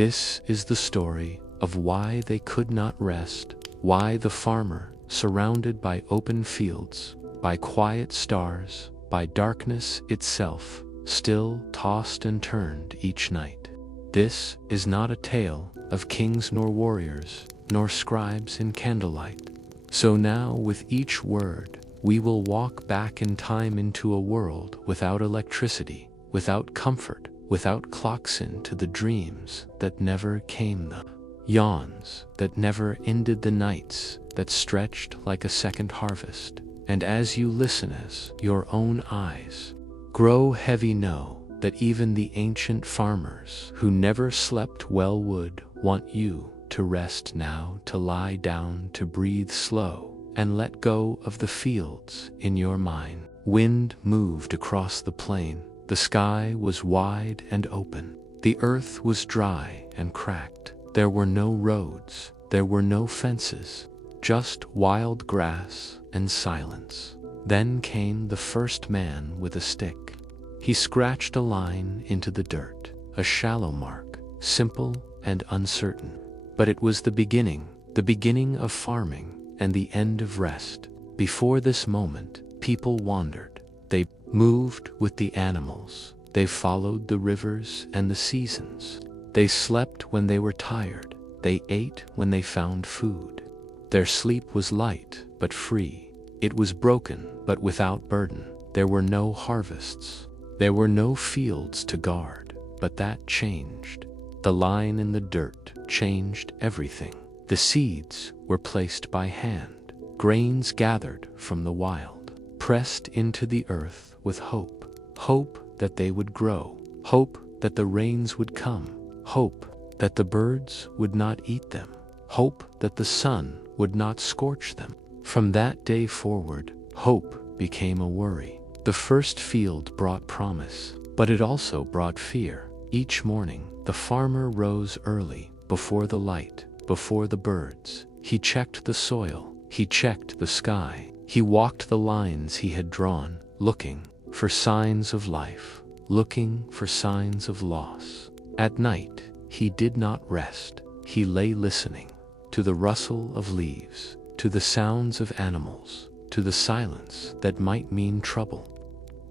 This is the story of why they could not rest, why the farmer, surrounded by open fields, by quiet stars, by darkness itself, still tossed and turned each night. This is not a tale of kings nor warriors, nor scribes in candlelight. So now with each word, we will walk back in time into a world without electricity, without comfort, without clocks, into the dreams that never came, the yawns that never ended, the nights that stretched like a second harvest. And as you listen, as your own eyes grow heavy, know that even the ancient farmers who never slept well would want you to rest now, to lie down, to breathe slow, and let go of the fields in your mind. Wind moved across the plain. The sky was wide and open. The earth was dry and cracked. There were no roads. There were no fences. Just wild grass and silence. Then came the first man with a stick. He scratched a line into the dirt, a shallow mark, simple and uncertain. But it was the beginning of farming and the end of rest. Before this moment, people wandered. They moved with the animals. They followed the rivers and the seasons. They slept when they were tired. They ate when they found food. Their sleep was light but free. It was broken but without burden. There were no harvests. There were no fields to guard. But that changed. The line in the dirt changed everything. The seeds were placed by hand, grains gathered from the wild, pressed into the earth with hope. Hope that they would grow. Hope that the rains would come. Hope that the birds would not eat them. Hope that the sun would not scorch them. From that day forward, hope became a worry. The first field brought promise, but it also brought fear. Each morning, the farmer rose early, before the light, before the birds. He checked the soil. He checked the sky. He walked the lines he had drawn, looking for signs of life, looking for signs of loss. At night, he did not rest. He lay listening to the rustle of leaves, to the sounds of animals, to the silence that might mean trouble.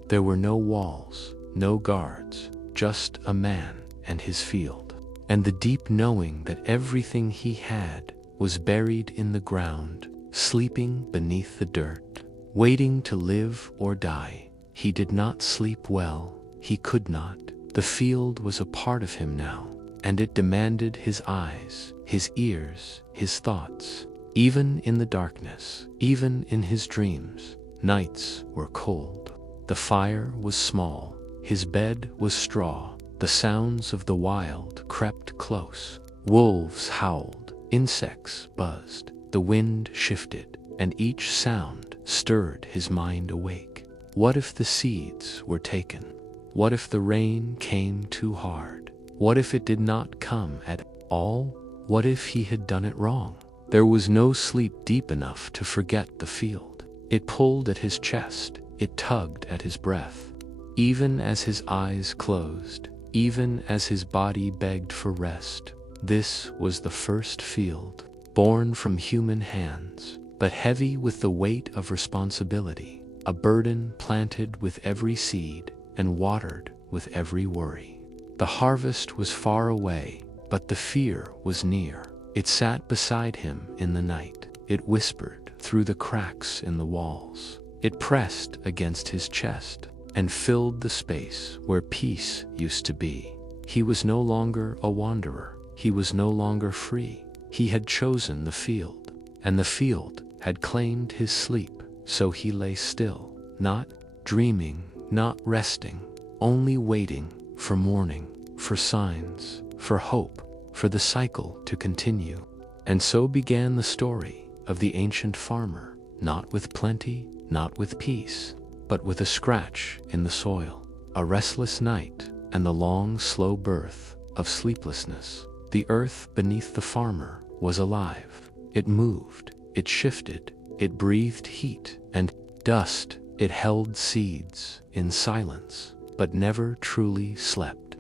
There were no walls, no guards, just a man and his field, and the deep knowing that everything he had was buried in the ground, sleeping beneath the dirt, waiting to live or die. He did not sleep well. He could not. The field was a part of him now, and it demanded his eyes, his ears, his thoughts. Even in the darkness, even in his dreams, nights were cold. The fire was small. His bed was straw. The sounds of the wild crept close. Wolves howled. Insects buzzed. The wind shifted, and each sound stirred his mind awake. What if the seeds were taken? What if the rain came too hard? What if it did not come at all? What if he had done it wrong? There was no sleep deep enough to forget the field. It pulled at his chest. It tugged at his breath. Even as his eyes closed, even as his body begged for rest, this was the first field, born from human hands, but heavy with the weight of responsibility, a burden planted with every seed and watered with every worry. The harvest was far away, but the fear was near. It sat beside him in the night. It whispered through the cracks in the walls. It pressed against his chest and filled the space where peace used to be. He was no longer a wanderer. He was no longer free. He had chosen the field, and the field had claimed his sleep. So he lay still, not dreaming, not resting, only waiting for morning, for signs, for hope, for the cycle to continue. And so began the story of the ancient farmer, not with plenty, not with peace, but with a scratch in the soil, a restless night, and the long, slow birth of sleeplessness. The earth beneath the farmer was alive. It moved, it shifted, it breathed heat and dust. It held seeds in silence, but never truly slept.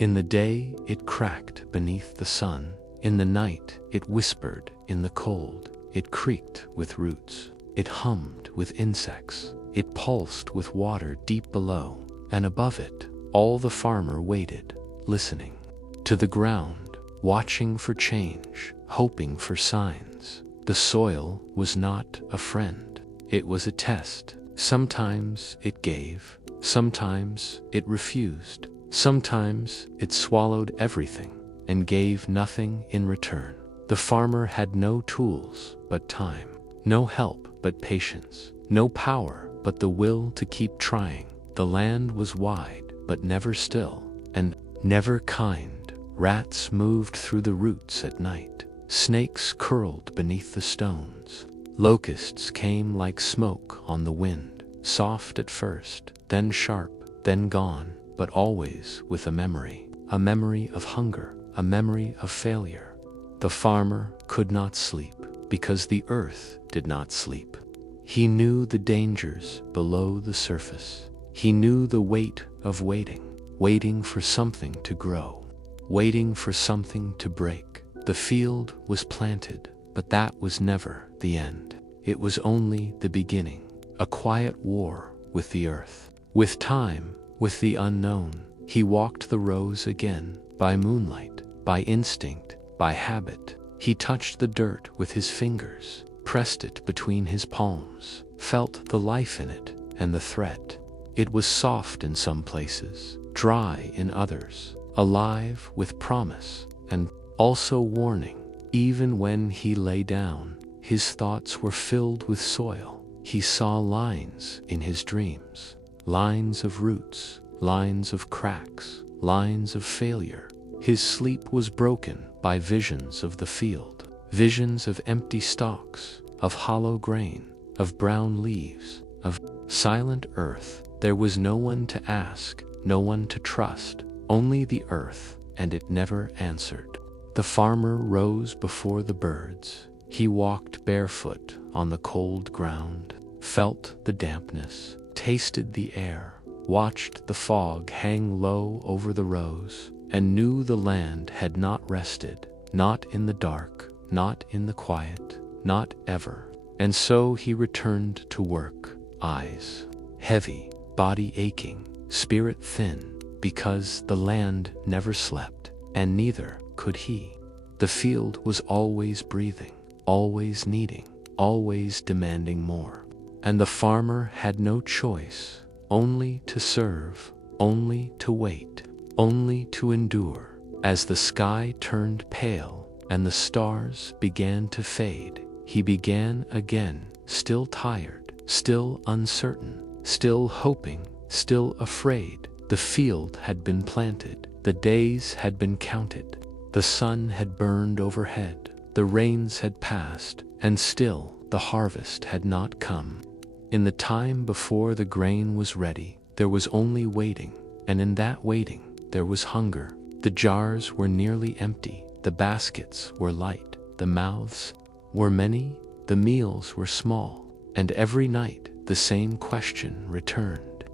In the day it cracked beneath the sun, in the night it whispered in the cold, it creaked with roots, it hummed with insects, it pulsed with water deep below, and above it, all the farmer waited, listening to the ground, watching for change, hoping for signs. The soil was not a friend, it was a test. Sometimes it gave, sometimes it refused, sometimes it swallowed everything and gave nothing in return. The farmer had no tools but time, no help but patience, no power but the will to keep trying. The land was wide but never still, and never kind. Rats moved through the roots at night, snakes curled beneath the stones, locusts came like smoke on the wind, soft at first, then sharp, then gone, but always with a memory of hunger, a memory of failure. The farmer could not sleep because the earth did not sleep. He knew the dangers below the surface. He knew the weight of waiting for something to grow, waiting for something to break. The field was planted, but that was never the end. It was only the beginning, a quiet war with the earth, with time, with the unknown. He walked the rows again, by moonlight, by instinct, by habit. He touched the dirt with his fingers, pressed it between his palms, felt the life in it and the threat. It was soft in some places, dry in others, alive with promise and also warning. Even when he lay down, his thoughts were filled with soil. He saw lines in his dreams, lines of roots, lines of cracks, lines of failure. His sleep was broken by visions of the field, visions of empty stalks, of hollow grain, of brown leaves, of silent earth. There was no one to ask, no one to trust, only the earth, and it never answered. The farmer rose before the birds. He walked barefoot on the cold ground, felt the dampness, tasted the air, watched the fog hang low over the rows, and knew the land had not rested, not in the dark, not in the quiet, not ever. And so he returned to work, eyes heavy, body aching, spirit thin, because the land never slept, and neither could he. The field was always breathing, always needing, always demanding more. And the farmer had no choice, only to serve, only to wait, only to endure. As the sky turned pale and the stars began to fade, he began again, still tired, still uncertain, still hoping, still afraid. The field had been planted, the days had been counted, the sun had burned overhead, the rains had passed, and still the harvest had not come. In the time before the grain was ready, there was only waiting, and in that waiting, there was hunger. The jars were nearly empty, the baskets were light, the mouths were many, the meals were small, and every night the same question returned.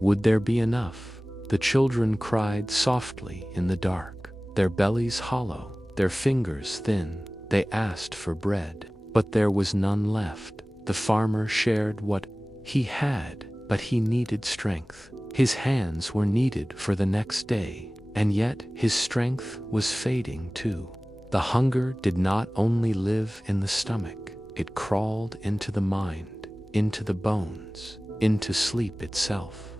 Would there be enough? The children cried softly in the dark, their bellies hollow, their fingers thin. They asked for bread, but there was none left. The farmer shared what he had, but he needed strength. His hands were needed for the next day, and yet his strength was fading too. The hunger did not only live in the stomach, it crawled into the mind, into the bones, into sleep itself.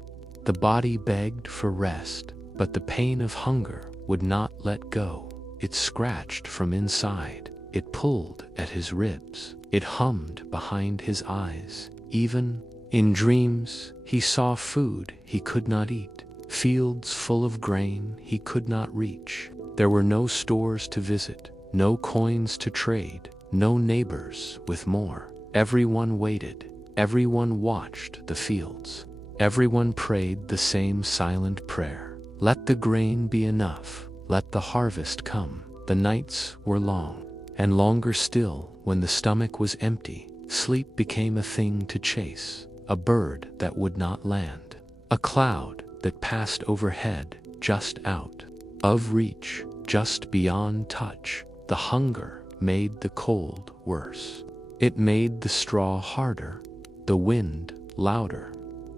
The body begged for rest, but the pain of hunger would not let go. It scratched from inside, it pulled at his ribs, it hummed behind his eyes. Even in dreams, he saw food he could not eat, fields full of grain he could not reach. There were no stores to visit, no coins to trade, no neighbors with more. Everyone waited, everyone watched the fields, everyone prayed the same silent prayer. Let the grain be enough, let the harvest come. The nights were long, and longer still when the stomach was empty. Sleep became a thing to chase, a bird that would not land, a cloud that passed overhead just out Of reach, just beyond touch, the hunger made the cold worse. It made the straw harder, the wind louder.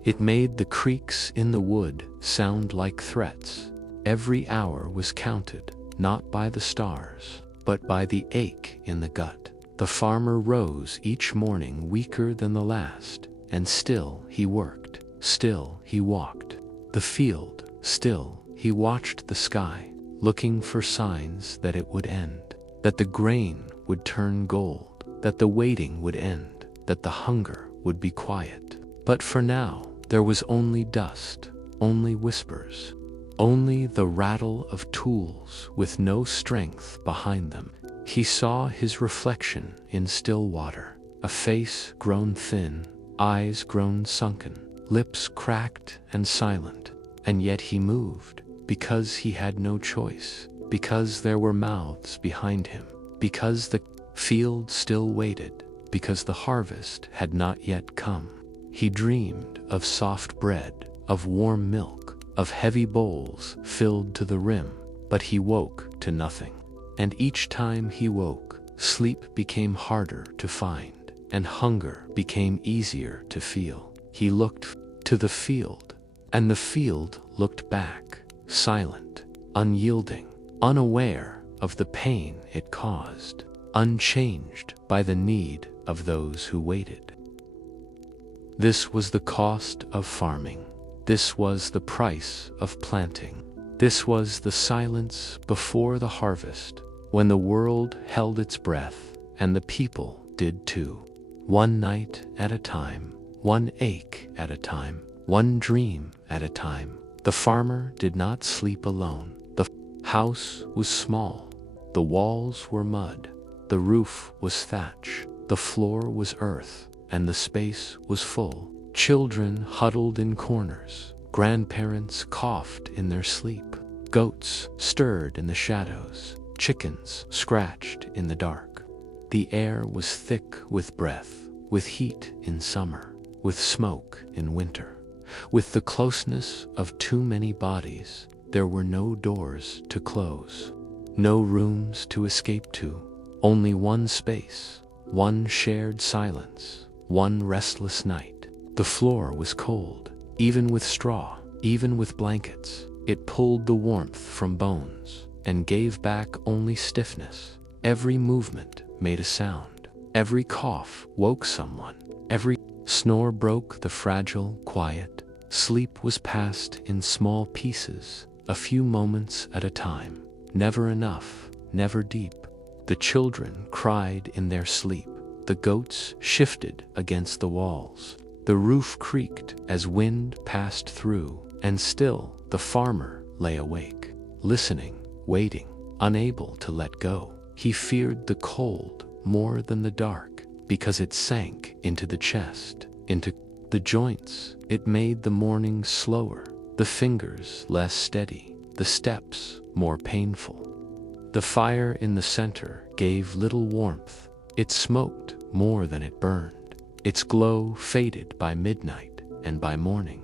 It made the creaks in the wood sound like threats. Every hour was counted, not by the stars, but by the ache in the gut. The farmer rose each morning weaker than the last, and still he worked, still he walked the field, still he watched the sky, looking for signs that it would end, that the grain would turn gold, that the waiting would end, that the hunger would be quiet. But for now, there was only dust, only whispers, only the rattle of tools with no strength behind them. He saw his reflection in still water, a face grown thin, eyes grown sunken, lips cracked and silent, and yet he moved, because he had no choice, because there were mouths behind him, because the field still waited, because the harvest had not yet come. He dreamed of soft bread, of warm milk, of heavy bowls filled to the rim, but he woke to nothing. And each time he woke, sleep became harder to find, and hunger became easier to feel. He looked to the field, and the field looked back, silent, unyielding, unaware of the pain it caused, unchanged by the need of those who waited. This was the cost of farming. This was the price of planting. This was the silence before the harvest, when the world held its breath, and the people did too. One night at a time, one ache at a time, one dream at a time. The farmer did not sleep alone. The house was small. The walls were mud. The roof was thatch. The floor was earth, and the space was full. Children huddled in corners. Grandparents coughed in their sleep. Goats stirred in the shadows. Chickens scratched in the dark. The air was thick with breath, with heat in summer, with smoke in winter. With the closeness of too many bodies, there were no doors to close, no rooms to escape to, only one space, one shared silence, one restless night. The floor was cold, even with straw, even with blankets. It pulled the warmth from bones and gave back only stiffness. Every movement made a sound. Every cough woke someone. Every snore broke the fragile quiet. Sleep was passed in small pieces, a few moments at a time. Never enough, never deep. The children cried in their sleep. The goats shifted against the walls. The roof creaked as wind passed through, and still the farmer lay awake, listening, waiting, unable to let go. He feared the cold more than the dark, because it sank into the chest, into the joints. It made the morning slower, the fingers less steady, the steps more painful. The fire in the center gave little warmth. It smoked more than it burned. Its glow faded by midnight and by morning.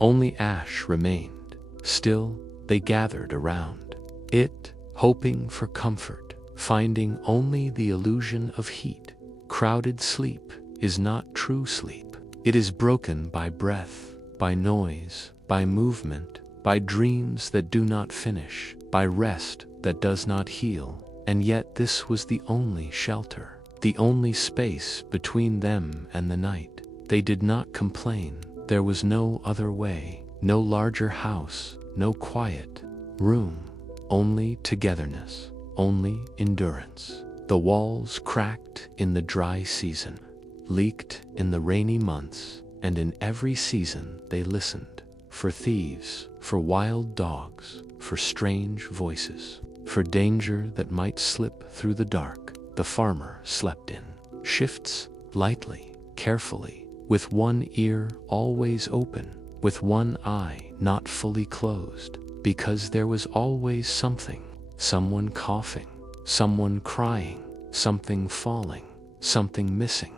Only ash remained. Still, they gathered around it, hoping for comfort, finding only the illusion of heat. Crowded sleep is not true sleep. It is broken by breath, by noise, by movement, by dreams that do not finish, by rest that does not heal. And yet this was the only shelter, the only space between them and the night. They did not complain. There was no other way, no larger house, no quiet room, only togetherness, only endurance. The walls cracked in the dry season, leaked in the rainy months, and in every season they listened for thieves, for wild dogs, for strange voices, for danger that might slip through the dark. The farmer slept in shifts, lightly, carefully, with one ear always open, with one eye not fully closed, because there was always something, someone coughing, someone crying, something falling, something missing.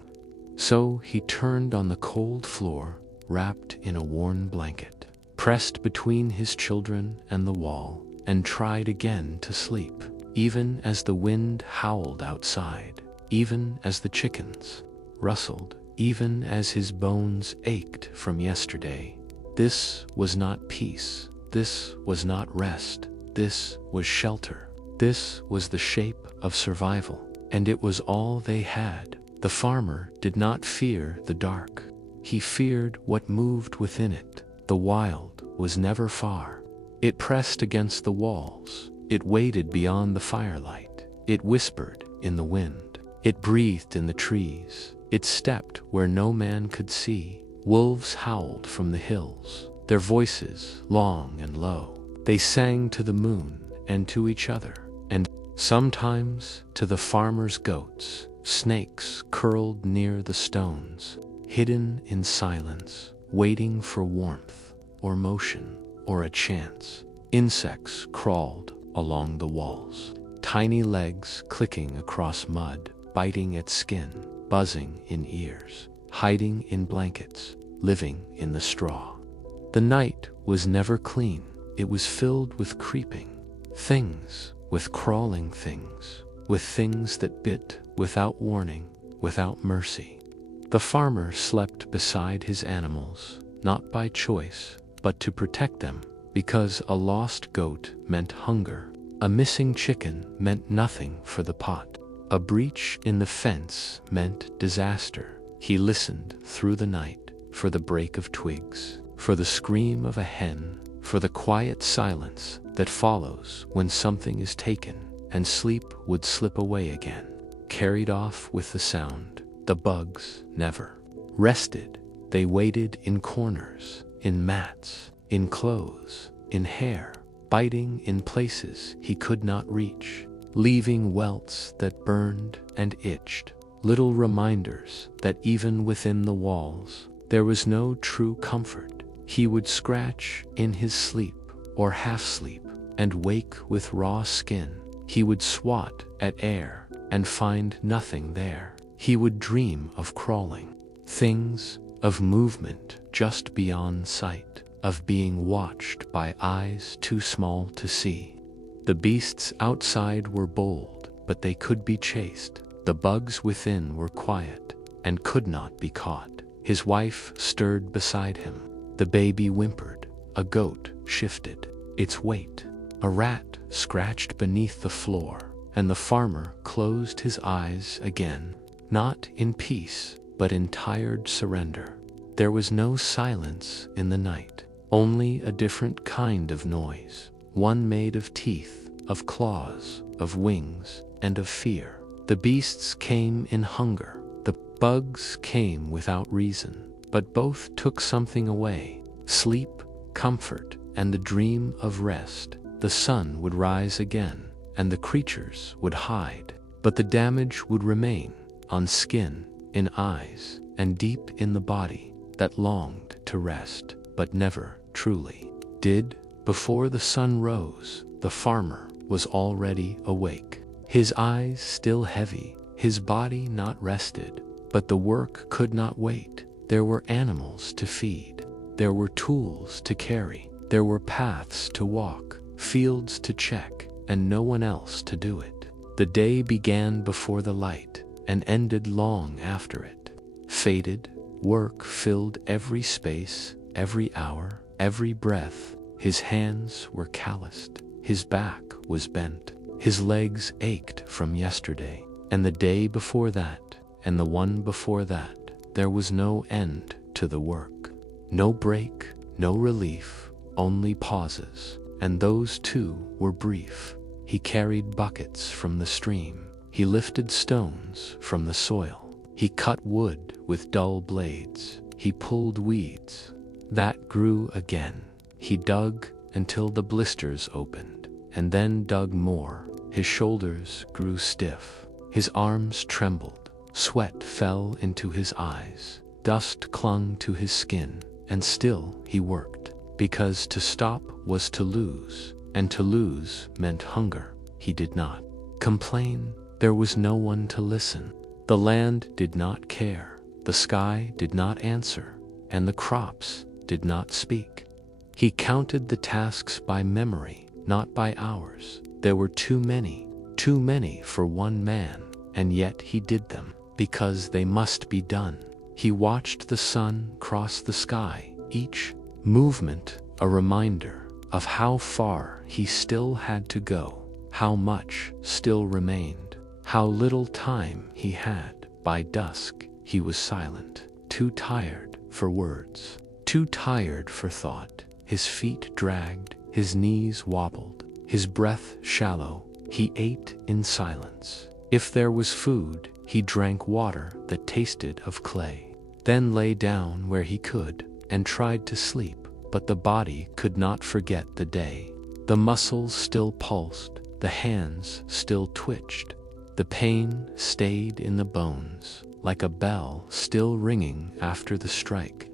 So he turned on the cold floor, wrapped in a worn blanket, pressed between his children and the wall. and tried again to sleep, even as the wind howled outside, even as the chickens rustled, even as his bones ached from yesterday. This was not peace. This was not rest. This was shelter. This was the shape of survival, and it was all they had. The farmer did not fear the dark. He feared what moved within it. The wild was never far. It pressed against the walls. It waited beyond the firelight. It whispered in the wind. It breathed in the trees. It stepped where no man could see. Wolves howled from the hills, their voices long and low. They sang to the moon and to each other, and sometimes to the farmer's goats. Snakes curled near the stones, hidden in silence, waiting for warmth or motion or a chance. Insects crawled along the walls, tiny legs clicking across mud, biting at skin, buzzing in ears, hiding in blankets, living in the straw. The night was never clean. It was filled with creeping things, with crawling things, with things that bit without warning, without mercy. The farmer slept beside his animals, not by choice, but to protect them, because a lost goat meant hunger. A missing chicken meant nothing for the pot. A breach in the fence meant disaster. He listened through the night for the break of twigs, for the scream of a hen, for the quiet silence that follows when something is taken, and sleep would slip away again, carried off with the sound. The bugs never rested. They waited in corners, in mats, in clothes, in hair, biting in places he could not reach, leaving welts that burned and itched, little reminders that even within the walls there was no true comfort. He would scratch in his sleep or half sleep and wake with raw skin. He would swat at air and find nothing there. He would dream of crawling things, of movement just beyond sight, of being watched by eyes too small to see. The beasts outside were bold, but they could be chased. The bugs within were quiet and could not be caught. His wife stirred beside him. The baby whimpered. A goat shifted its weight. A rat scratched beneath the floor, and the farmer closed his eyes again, not in peace, but in tired surrender. There was no silence in the night, only a different kind of noise, one made of teeth, of claws, of wings, and of fear. The beasts came in hunger. The bugs came without reason, but both took something away: sleep, comfort, and the dream of rest. The sun would rise again, and the creatures would hide, but the damage would remain on skin, in eyes, and deep in the body that longed to rest, but never truly did. Before the sun rose, the farmer was already awake, his eyes still heavy, his body not rested, but the work could not wait. There were animals to feed, there were tools to carry, there were paths to walk, fields to check, and no one else to do it. The day began before the light and ended long after it. Faded, work filled every space, every hour, every breath. His hands were calloused, his back was bent, his legs ached from yesterday, and the day before that, and the one before that. There was no end to the work, no break, no relief, only pauses, and those too were brief. He carried buckets from the stream, he lifted stones from the soil, he cut wood with dull blades, he pulled weeds that grew again. He dug until the blisters opened, and then dug more. His shoulders grew stiff, his arms trembled, sweat fell into his eyes, dust clung to his skin, and still he worked, because to stop was to lose, and to lose meant hunger. He did not complain. There was no one to listen. The land did not care, the sky did not answer, and the crops did not speak. He counted the tasks by memory, not by hours. There were too many for one man, and yet he did them, because they must be done. He watched the sun cross the sky, each movement a reminder of how far he still had to go, how much still remained, how little time he had. By dusk, he was silent, too tired for words, too tired for thought. His feet dragged, his knees wobbled, his breath shallow. He ate in silence. If there was food, he drank water that tasted of clay, then lay down where he could and tried to sleep. But the body could not forget the day. The muscles still pulsed, the hands still twitched. The pain stayed in the bones, like a bell still ringing after the strike.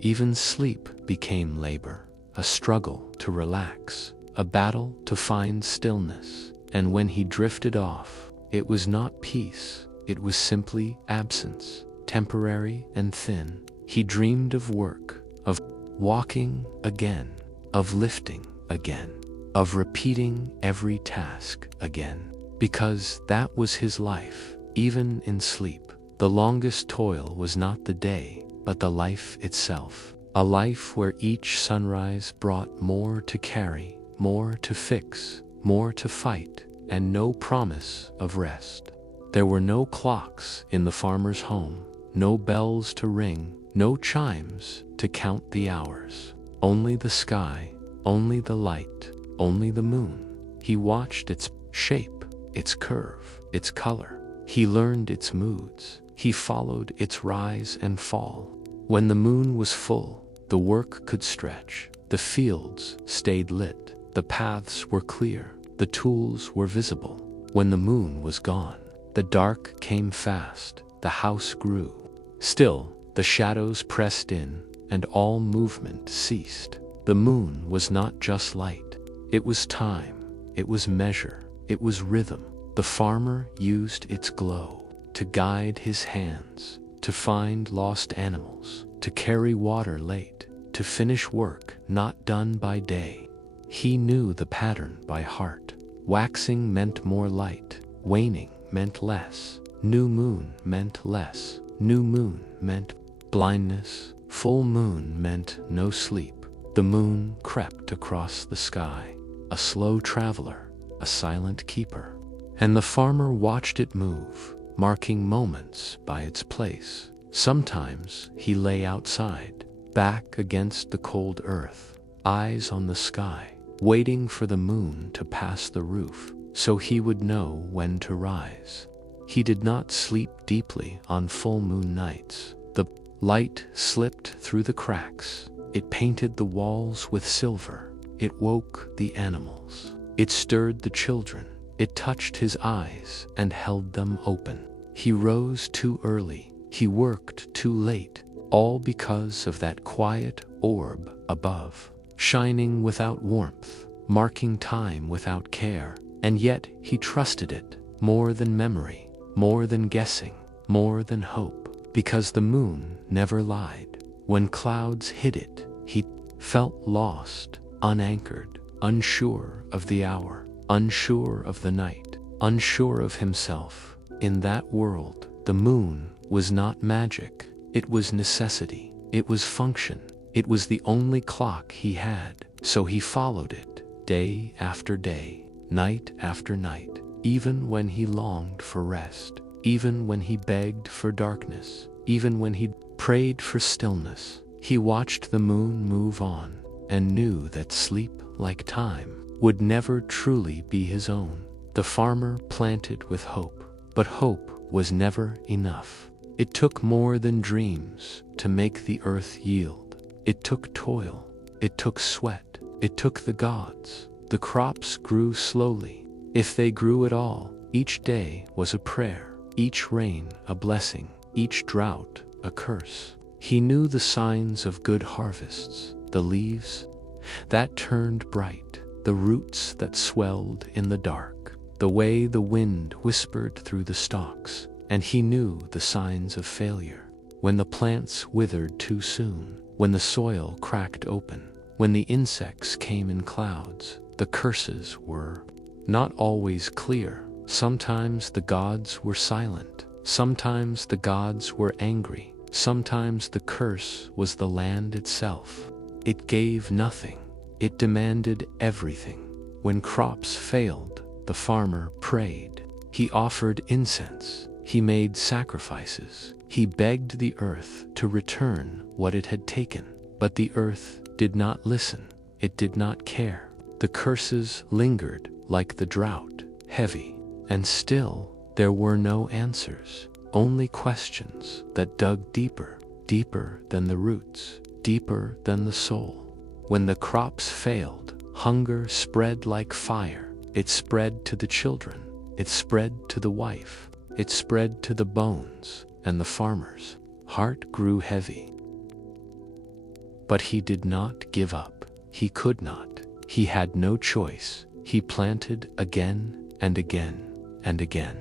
Even sleep became labor, a struggle to relax, a battle to find stillness. And when he drifted off, it was not peace, it was simply absence, temporary and thin. He dreamed of work, of walking again, of lifting again, of repeating every task again, because that was his life, even in sleep. The longest toil was not the day, but the life itself, a life where each sunrise brought more to carry, more to fix, more to fight, and no promise of rest. There were no clocks in the farmer's home, no bells to ring, no chimes to count the hours. Only the sky, only the light, only the moon. He watched its shape, its curve, its color. He learned its moods. He followed its rise and fall. When the moon was full, the work could stretch. The fields stayed lit. The paths were clear. The tools were visible. When the moon was gone, the dark came fast. The house grew. Still, the shadows pressed in, and all movement ceased. The moon was not just light. It was time. It was measure. It was rhythm. The farmer used its glow to guide his hands, to find lost animals, to carry water late, to finish work not done by day. He knew the pattern by heart. Waxing meant more light. Waning meant less. New moon meant less. New moon meant blindness. Full moon meant no sleep. The moon crept across the sky, a slow traveler, a silent keeper. And the farmer watched it move, marking moments by its place. Sometimes he lay outside, back against the cold earth, eyes on the sky, waiting for the moon to pass the roof, so he would know when to rise. He did not sleep deeply on full moon nights. The light slipped through the cracks. It painted the walls with silver. It woke the animals. It stirred the children. It touched his eyes and held them open. He rose too early. He worked too late, all because of that quiet orb above, shining without warmth, marking time without care. And yet he trusted it, more than memory, more than guessing, more than hope, because the moon never lied. When clouds hid it, he felt lost, unanchored, unsure of the hour, unsure of the night, unsure of himself. In that world, the moon was not magic. It was necessity. It was function. It was the only clock he had, so he followed it, day after day, night after night, even when he longed for rest, even when he begged for darkness, even when he prayed for stillness. He watched the moon move on and knew that sleep, like time, would never truly be his own. The farmer planted with hope, but hope was never enough. It took more than dreams to make the earth yield. It took toil. It took sweat. It took the gods. The crops grew slowly, if they grew at all. Each day was a prayer, each rain a blessing, each drought a curse. He knew the signs of good harvests, the leaves that turned bright, the roots that swelled in the dark, the way the wind whispered through the stalks. And he knew the signs of failure, when the plants withered too soon, when the soil cracked open, when the insects came in clouds. the curses were not always clear. Sometimes the gods were silent. Sometimes the gods were angry. Sometimes the curse was the land itself. It gave nothing. It demanded everything. When crops failed, the farmer prayed. He offered incense. He made sacrifices. He begged the earth to return what it had taken. But the earth did not listen. It did not care. The curses lingered like the drought, heavy. And still, there were no answers, only questions that dug deeper, deeper than the roots, deeper than the soul. When the crops failed, hunger spread like fire. It spread to the children. It spread to the wife. It spread to the bones, and the farmer's heart grew heavy. But he did not give up. He could not. He had no choice. He planted again and again and again.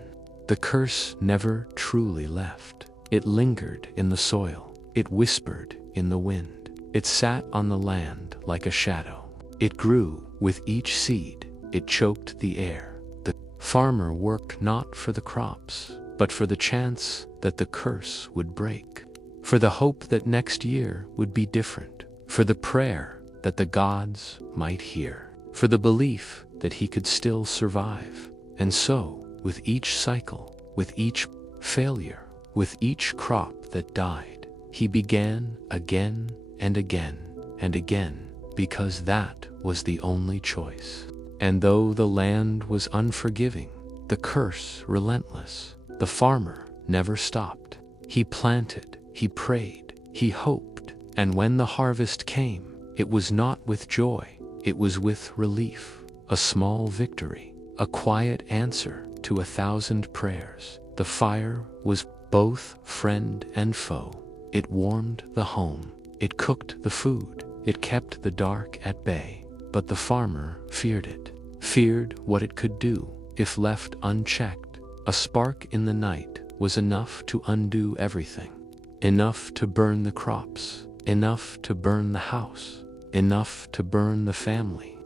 The curse never truly left. It lingered in the soil. It whispered in the wind. It sat on the land like a shadow. It grew with each seed. It choked the air. The farmer worked not for the crops, but for the chance that the curse would break, for the hope that next year would be different, for the prayer that the gods might hear, for the belief that he could still survive. And so, with each cycle, with each failure, with each crop that died, he began again and again and again, because that was the only choice. And though the land was unforgiving, the curse relentless, the farmer never stopped. He planted, he prayed, he hoped, and when the harvest came, it was not with joy, it was with relief, a small victory, a quiet answer to 1,000 prayers. The fire was both friend and foe. It warmed the home, it cooked the food, it kept the dark at bay. But the farmer feared it, feared what it could do if left unchecked. A spark in the night was enough to undo everything, enough to burn the crops, enough to burn the house, enough to burn the family.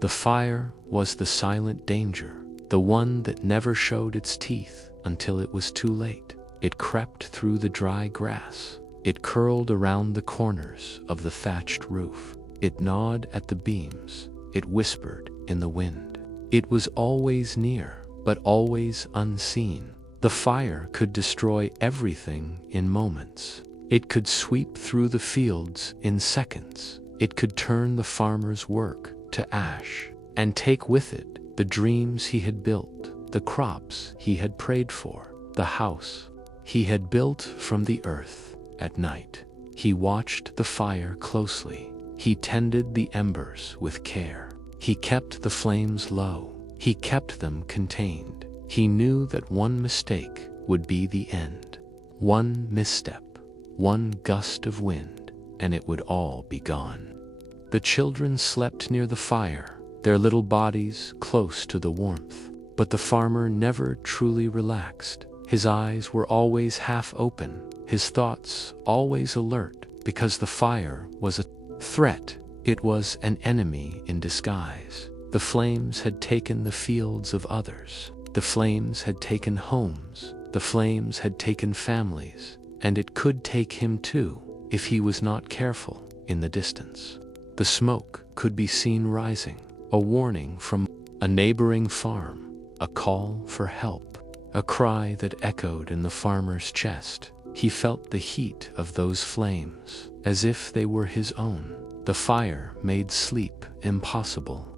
The fire was the silent danger, the one that never showed its teeth until it was too late. It crept through the dry grass. It curled around the corners of the thatched roof. It gnawed at the beams. It whispered in the wind. It was always near, but always unseen. The fire could destroy everything in moments. It could sweep through the fields in seconds. It could turn the farmer's work to ash and take with it the dreams he had built, the crops he had prayed for, the house he had built from the earth. At night, he watched the fire closely. He tended the embers with care. He kept the flames low. He kept them contained. He knew that one mistake would be the end. One misstep, one gust of wind, and it would all be gone. The children slept near the fire, their little bodies close to the warmth. But the farmer never truly relaxed. His eyes were always half open, his thoughts always alert, because the fire was a threat. It was an enemy in disguise. The flames had taken the fields of others. The flames had taken homes. The flames had taken families. And it could take him too, if he was not careful. In the distance, the smoke could be seen rising, a warning from a neighboring farm, a call for help, a cry that echoed in the farmer's chest. He felt the heat of those flames, as if they were his own. The fire made sleep impossible.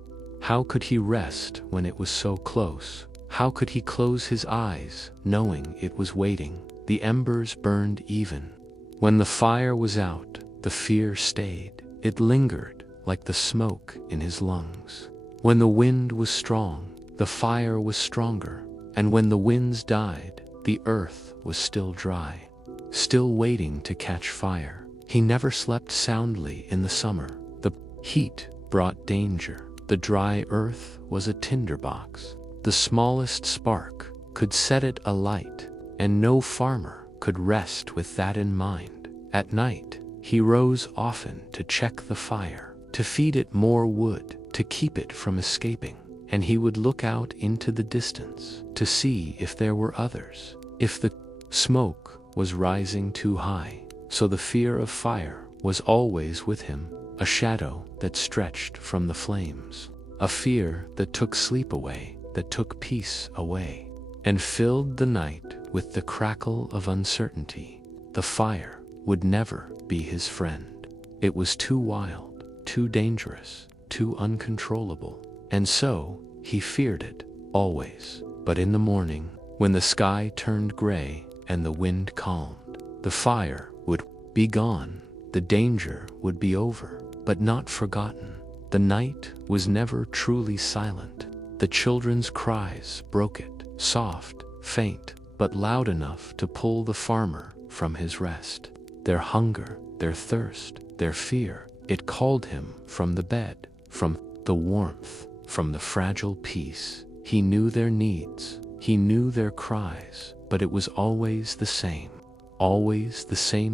How could he rest when it was so close? How could he close his eyes, knowing it was waiting? The embers burned even. When the fire was out, the fear stayed. It lingered like the smoke in his lungs. When the wind was strong, the fire was stronger. And when the winds died, the earth was still dry, still waiting to catch fire. He never slept soundly in the summer. The heat brought danger. The dry earth was a tinderbox. The smallest spark could set it alight, and no farmer could rest with that in mind. At night, he rose often to check the fire, to feed it more wood, to keep it from escaping. And he would look out into the distance to see if there were others, if the smoke was rising too high. So the fear of fire was always with him, a shadow that stretched from the flames, a fear that took sleep away, that took peace away, and filled the night with the crackle of uncertainty. The fire would never be his friend. It was too wild, too dangerous, too uncontrollable. And so he feared it, always. But in the morning, when the sky turned gray and the wind calmed, the fire would be gone, the danger would be over, but not forgotten. The night was never truly silent. The children's cries broke it, soft, faint, but loud enough to pull the farmer from his rest. Their hunger, their thirst, their fear, it called him from the bed, from the warmth, from the fragile peace. He knew their needs, he knew their cries, but it was always the same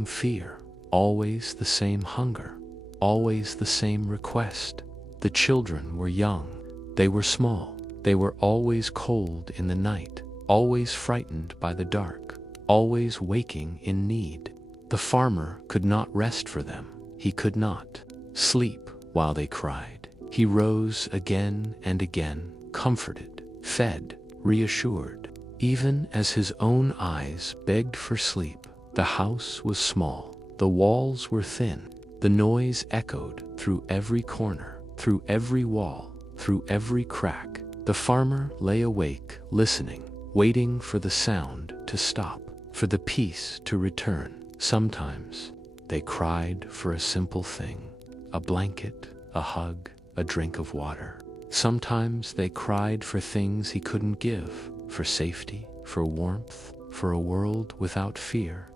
fear, always the same hunger, always the same request. The children were young, they were small, they were always cold in the night, always frightened by the dark, always waking in need. The farmer could not rest for them, he could not sleep while they cried. He rose again and again, comforted, fed, reassured. Even as his own eyes begged for sleep, the house was small, the walls were thin, the noise echoed through every corner, through every wall, through every crack. The farmer lay awake, listening, waiting for the sound to stop, for the peace to return. Sometimes they cried for a simple thing, a blanket, a hug, a drink of water. Sometimes they cried for things he couldn't give, for safety, for warmth, for a world without fear.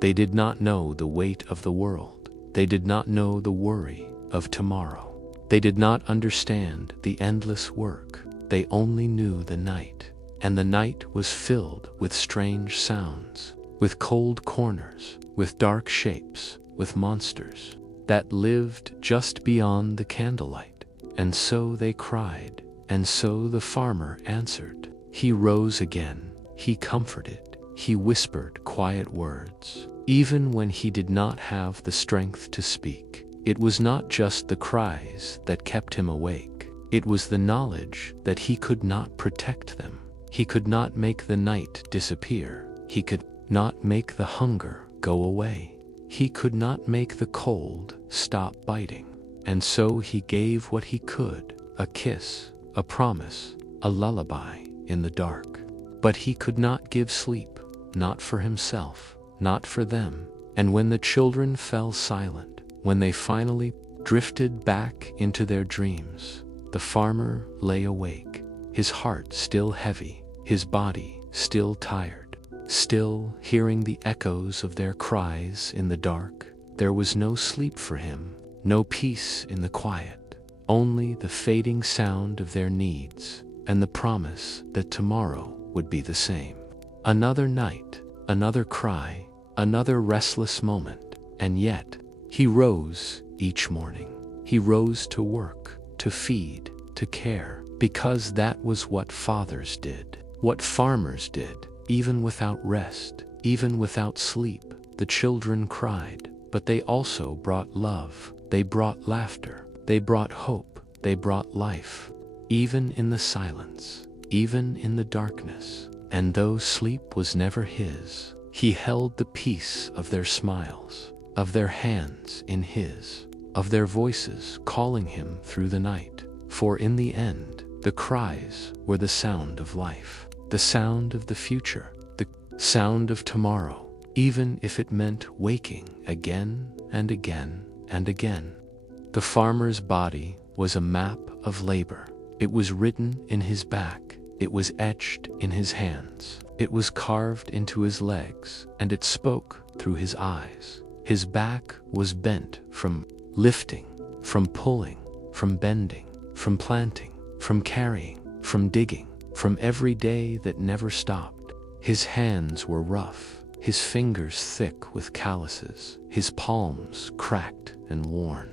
They did not know the weight of the world. They did not know the worry of tomorrow. They did not understand the endless work. They only knew the night, and the night was filled with strange sounds, with cold corners, with dark shapes, with monsters that lived just beyond the candlelight. And so they cried, and so the farmer answered. He rose again, he comforted, he whispered quiet words, even when he did not have the strength to speak. It was not just the cries that kept him awake, it was the knowledge that he could not protect them. He could not make the night disappear, he could not make the hunger go away, he could not make the cold stop biting. And so he gave what he could, a kiss, a promise, a lullaby in the dark. But he could not give sleep, not for himself, not for them. And when the children fell silent, when they finally drifted back into their dreams, the farmer lay awake, his heart still heavy, his body still tired, still hearing the echoes of their cries in the dark. There was no sleep for him, no peace in the quiet, only the fading sound of their needs and the promise that tomorrow would be the same. Another night, another cry, another restless moment, and yet he rose each morning. He rose to work, to feed, to care, because that was what fathers did, what farmers did, even without rest, even without sleep. The children cried, but they also brought love. They brought laughter, they brought hope, they brought life, even in the silence, even in the darkness. And though sleep was never his, he held the peace of their smiles, of their hands in his, of their voices calling him through the night. For in the end, the cries were the sound of life, the sound of the future, the sound of tomorrow, even if it meant waking again and again and again. The farmer's body was a map of labor. It was written in his back, it was etched in his hands, it was carved into his legs, and it spoke through his eyes. His back was bent from lifting, from pulling, from bending, from planting, from carrying, from digging, from every day that never stopped. His hands were rough, his fingers thick with calluses, his palms cracked and worn.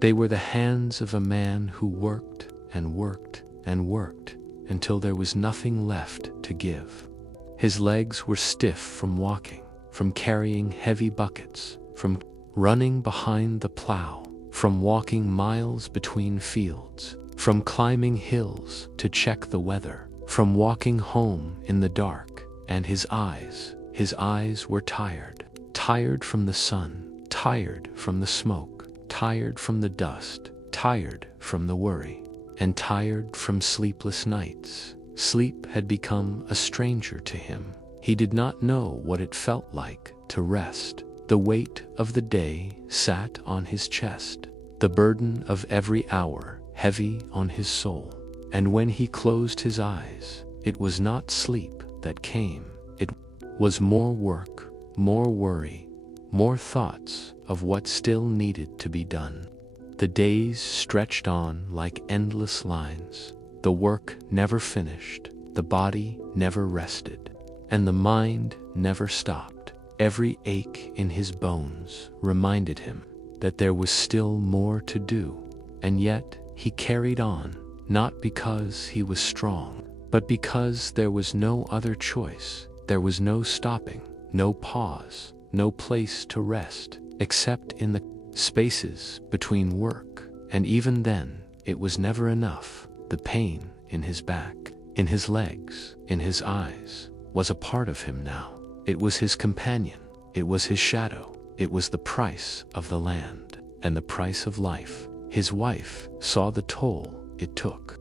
They were the hands of a man who worked and worked and worked until there was nothing left to give. His legs were stiff from walking, from carrying heavy buckets, from running behind the plow, from walking miles between fields, from climbing hills to check the weather, from walking home in the dark. And his eyes were tired, tired from the sun, tired from the smoke, tired from the dust, tired from the worry, and tired from sleepless nights. Sleep had become a stranger to him. He did not know what it felt like to rest. The weight of the day sat on his chest, the burden of every hour heavy on his soul. And when he closed his eyes, it was not sleep that came. It was more work, more worry, more thoughts of what still needed to be done. The days stretched on like endless lines. The work never finished, the body never rested, and the mind never stopped. Every ache in his bones reminded him that there was still more to do, and yet he carried on, not because he was strong, but because there was no other choice. There was no stopping, no pause, no place to rest, except in the spaces between work, and even then, it was never enough. The pain in his back, in his legs, in his eyes, was a part of him now. It was his companion, it was his shadow, it was the price of the land, and the price of life. His wife saw the toll it took.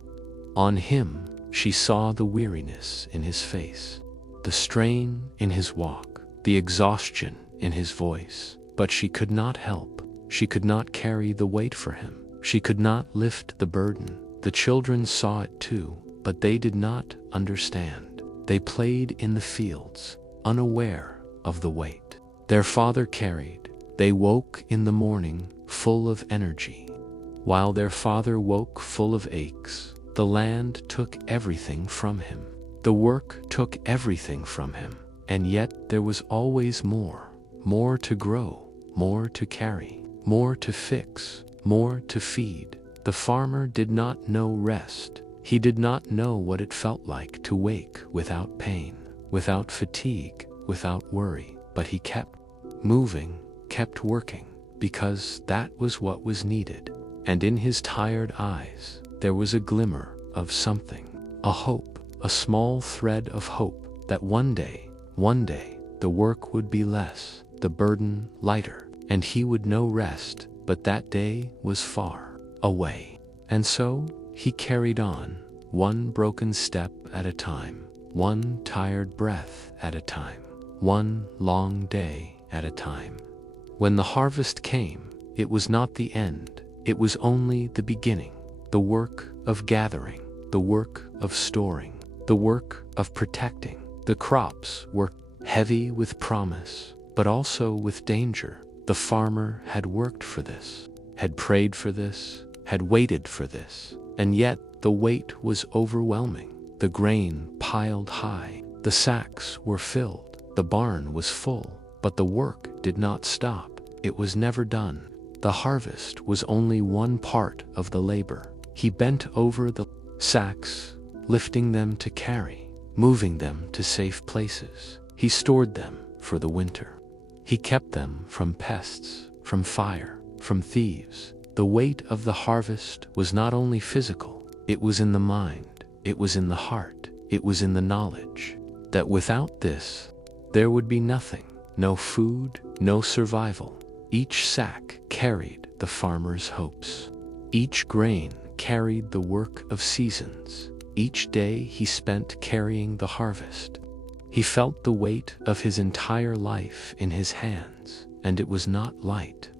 On him, she saw the weariness in his face, the strain in his walk, the exhaustion in his voice, but she could not help. She could not carry the weight for him. She could not lift the burden. The children saw it too, but they did not understand. They played in the fields, unaware of the weight their father carried. They woke in the morning full of energy. While their father woke full of aches, the land took everything from him. The work took everything from him. And yet there was always more, more to grow, more to carry, more to fix, more to feed. The farmer did not know rest. He did not know what it felt like to wake without pain, without fatigue, without worry. But he kept moving, kept working, because that was what was needed. And in his tired eyes, there was a glimmer of something, a hope, a small thread of hope that one day, the work would be less, the burden lighter, and he would know rest. But that day was far away. And so he carried on, one broken step at a time, one tired breath at a time, one long day at a time. When the harvest came, it was not the end, it was only the beginning. The work of gathering, the work of storing, the work of protecting. The crops were heavy with promise, but also with danger. The farmer had worked for this, had prayed for this, had waited for this, and yet the weight was overwhelming. The grain piled high, the sacks were filled, the barn was full, but the work did not stop. It was never done. The harvest was only one part of the labor. He bent over the sacks, lifting them to carry, moving them to safe places. He stored them for the winter. He kept them from pests, from fire, from thieves. The weight of the harvest was not only physical, it was in the mind, it was in the heart, it was in the knowledge that without this, there would be nothing, no food, no survival. Each sack carried the farmer's hopes. Each grain carried the work of seasons. Each day he spent carrying the harvest. He felt the weight of his entire life in his hands, and it was not light.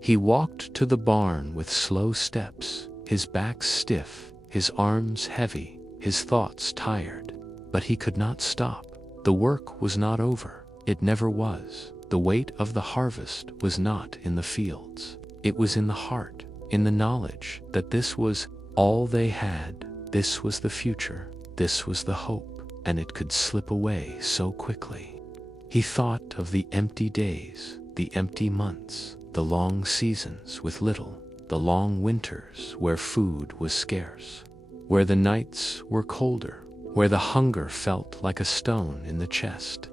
He walked to the barn with slow steps, his back stiff, his arms heavy, his thoughts tired. But he could not stop. The work was not over. It never was. The weight of the harvest was not in the fields. It was in the heart, in the knowledge that this was all they had. This was the future. This was the hope, and it could slip away so quickly. He thought of the empty days, the empty months, the long seasons with little, the long winters where food was scarce, where the nights were colder, where the hunger felt like a stone in the chest.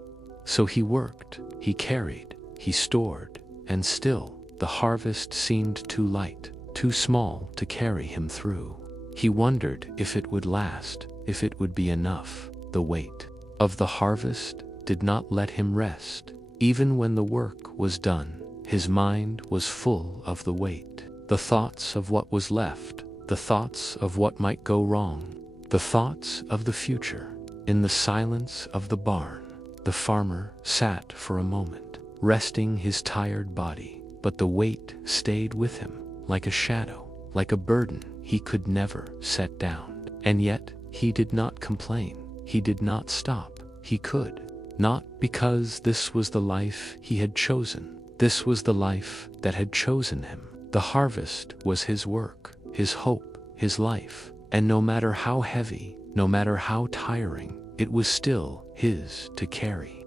So he worked, he carried, he stored, and still the harvest seemed too light, too small to carry him through. He wondered if it would last, if it would be enough. The weight of the harvest did not let him rest. Even when the work was done, his mind was full of the weight. The thoughts of what was left, the thoughts of what might go wrong, the thoughts of the future. In the silence of the barn, the farmer sat for a moment, resting his tired body, but the weight stayed with him, like a shadow, like a burden he could never set down. And yet, he did not complain. He did not stop. He could. Not because this was the life he had chosen. This was the life that had chosen him. The harvest was his work, his hope, his life. And no matter how heavy, no matter how tiring, it was still his to carry.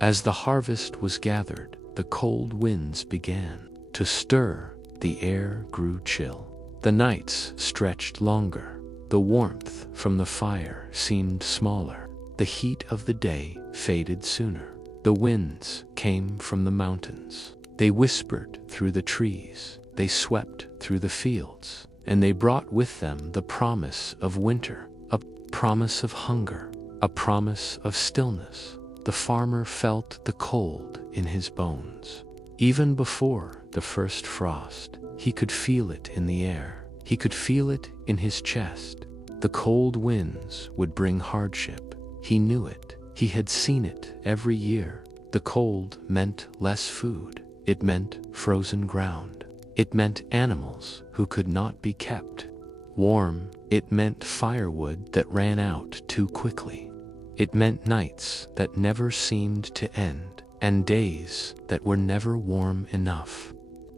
As the harvest was gathered, the cold winds began to stir. The air grew chill. The nights stretched longer. The warmth from the fire seemed smaller. The heat of the day faded sooner. The winds came from the mountains. They whispered through the trees. They swept through the fields. And they brought with them the promise of winter, a promise of hunger, a promise of stillness. The farmer felt the cold in his bones. Even before the first frost, he could feel it in the air. He could feel it in his chest. The cold winds would bring hardship. He knew it. He had seen it every year. The cold meant less food. It meant frozen ground. It meant animals who could not be kept. Warm, it meant firewood that ran out too quickly. It meant nights that never seemed to end, and days that were never warm enough.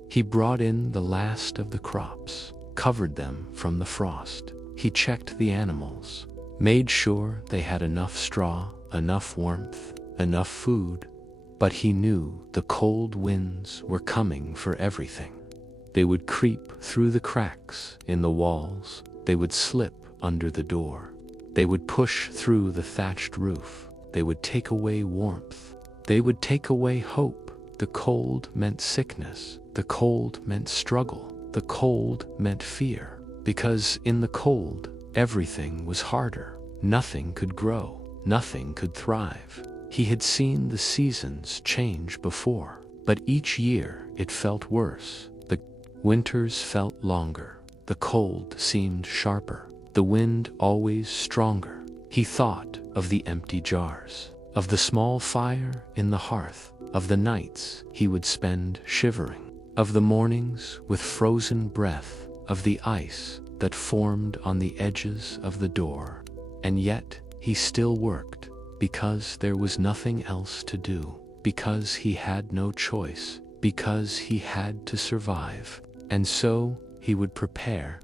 He brought in the last of the crops, covered them from the frost. He checked the animals, made sure they had enough straw, enough warmth, enough food. But he knew the cold winds were coming for everything. They would creep through the cracks in the walls. They would slip under the door. They would push through the thatched roof. They would take away warmth. They would take away hope. The cold meant sickness. The cold meant struggle. The cold meant fear. Because in the cold, everything was harder. Nothing could grow. Nothing could thrive. He had seen the seasons change before, but each year it felt worse. The winters felt longer. The cold seemed sharper. The wind always stronger. He thought of the empty jars, of the small fire in the hearth, of the nights he would spend shivering, of the mornings with frozen breath, of the ice that formed on the edges of the door. And yet he still worked, because there was nothing else to do, because he had no choice, because he had to survive. And so he would prepare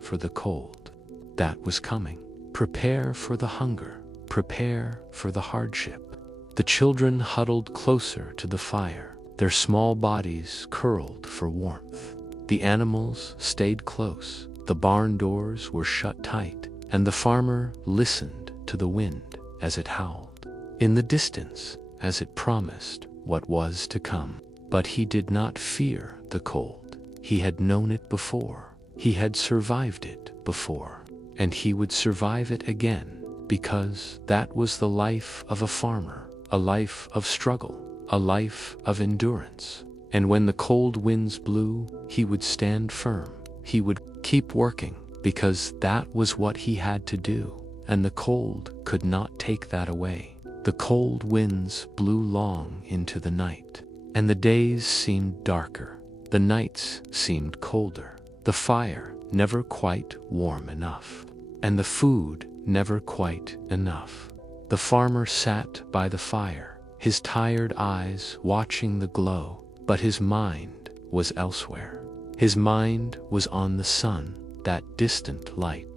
for the cold that was coming, prepare for the hunger, prepare for the hardship. The children huddled closer to the fire, their small bodies curled for warmth. The animals stayed close, the barn doors were shut tight, and the farmer listened to the wind as it howled in the distance, as it promised what was to come. But he did not fear the cold. He had known it before. He had survived it before, and he would survive it again, because that was the life of a farmer, a life of struggle, a life of endurance. And when the cold winds blew, he would stand firm. He would keep working, because that was what he had to do. And the cold could not take that away. The cold winds blew long into the night, and the days seemed darker. The nights seemed colder. The fire never quite warm enough, and the food never quite enough. The farmer sat by the fire, his tired eyes watching the glow, but his mind was elsewhere. His mind was on the sun, that distant light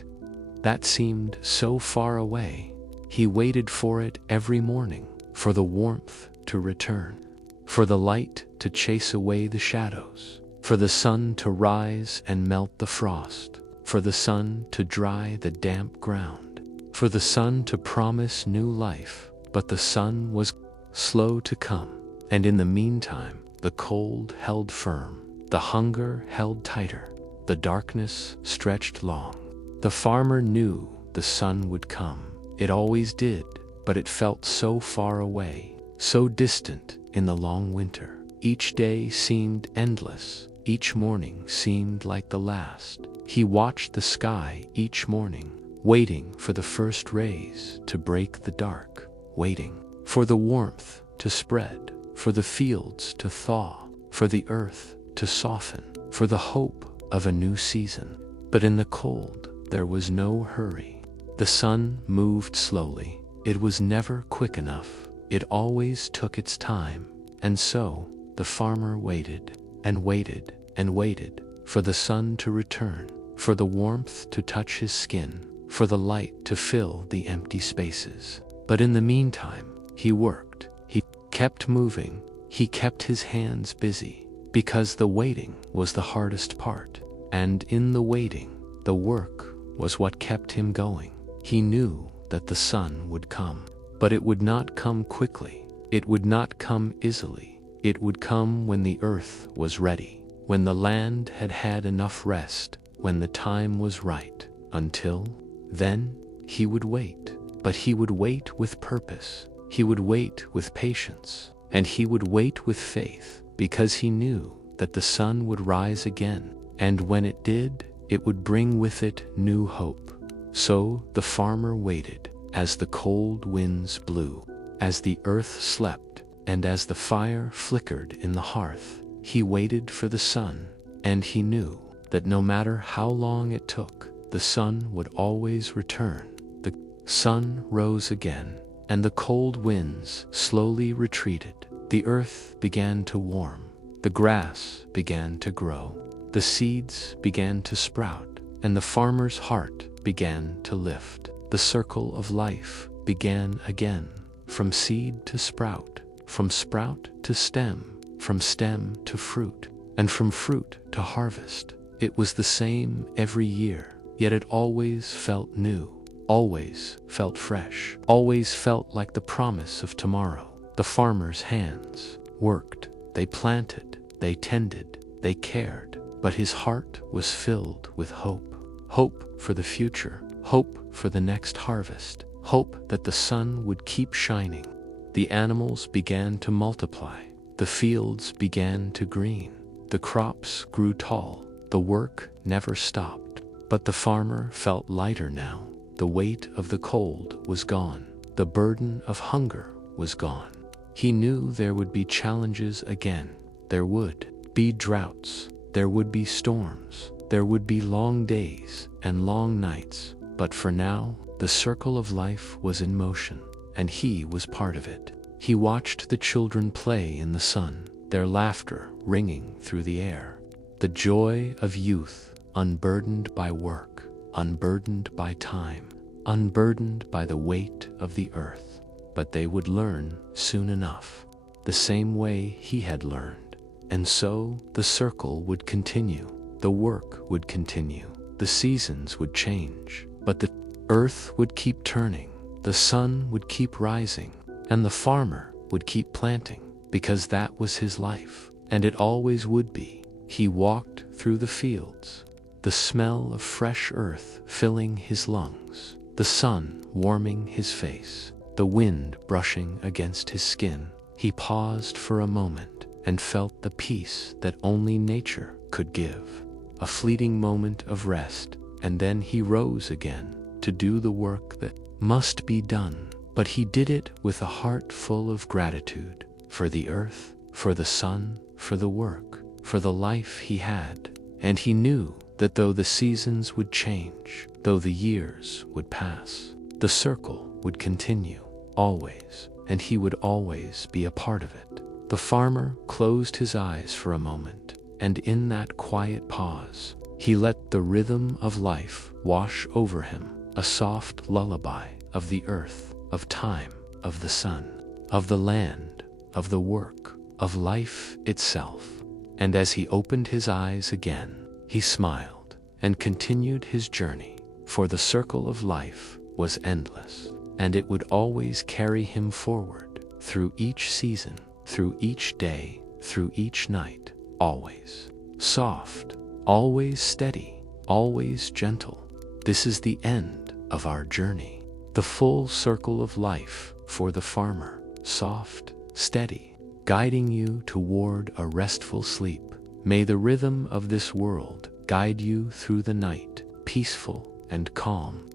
that seemed so far away. He waited for it every morning, for the warmth to return. for the light to chase away the shadows, for the sun to rise and melt the frost, for the sun to dry the damp ground, for the sun to promise new life. But the sun was slow to come, and in the meantime the cold held firm, the hunger held tighter, the darkness stretched long. The farmer knew the sun would come. It always did, but it felt so far away, so distant in the long winter. Each day seemed endless. Each morning seemed like the last. He watched the sky each morning, waiting for the first rays to break the dark, waiting for the warmth to spread, for the fields to thaw, for the earth to soften, for the hope of a new season. But in the cold, there was no hurry. The sun moved slowly. It was never quick enough. It always took its time. And so the farmer waited and waited and waited for the sun to return, for the warmth to touch his skin, for the light to fill the empty spaces. But in the meantime, he worked. He kept moving. He kept his hands busy, because the waiting was the hardest part. And in the waiting, the work was what kept him going. He knew that the sun would come, but it would not come quickly. It would not come easily. It would come when the earth was ready, when the land had had enough rest, when the time was right. Until then, he would wait. But he would wait with purpose. He would wait with patience. And he would wait with faith, because he knew that the sun would rise again. And when it did, it would bring with it new hope. So the farmer waited, as the cold winds blew, as the earth slept, and as the fire flickered in the hearth. He waited for the sun, and he knew that no matter how long it took, the sun would always return. The sun rose again, and the cold winds slowly retreated. The earth began to warm. The grass began to grow. The seeds began to sprout, and the farmer's heart began to lift. The circle of life began again, from seed to sprout, from sprout to stem, from stem to fruit, and from fruit to harvest. It was the same every year, yet it always felt new, always felt fresh, always felt like the promise of tomorrow. The farmer's hands worked. They planted, they tended, they cared. But his heart was filled with hope. Hope for the future. Hope for the next harvest. Hope that the sun would keep shining. The animals began to multiply. The fields began to green. The crops grew tall. The work never stopped. But the farmer felt lighter now. The weight of the cold was gone. The burden of hunger was gone. He knew there would be challenges again. There would be droughts. There would be storms. There would be long days and long nights. But for now, the circle of life was in motion, and he was part of it. He watched the children play in the sun, their laughter ringing through the air. The joy of youth, unburdened by work, unburdened by time, unburdened by the weight of the earth. But they would learn soon enough, the same way he had learned. And so the circle would continue. The work would continue. The seasons would change. But the earth would keep turning. The sun would keep rising. And the farmer would keep planting, because that was his life. And it always would be. He walked through the fields, the smell of fresh earth filling his lungs, the sun warming his face, the wind brushing against his skin. He paused for a moment and felt the peace that only nature could give. A fleeting moment of rest, and then he rose again to do the work that must be done. But he did it with a heart full of gratitude for the earth, for the sun, for the work, for the life he had. And he knew that though the seasons would change, though the years would pass, the circle would continue, always, and he would always be a part of it. The farmer closed his eyes for a moment, and in that quiet pause, he let the rhythm of life wash over him, a soft lullaby of the earth, of time, of the sun, of the land, of the work, of life itself. And as he opened his eyes again, he smiled and continued his journey, for the circle of life was endless, and it would always carry him forward through each season, through each day, through each night, always soft, always steady, always gentle. This is the end of our journey, the full circle of life for the farmer, soft, steady, guiding you toward a restful sleep. May the rhythm of this world guide you through the night, peaceful and calm.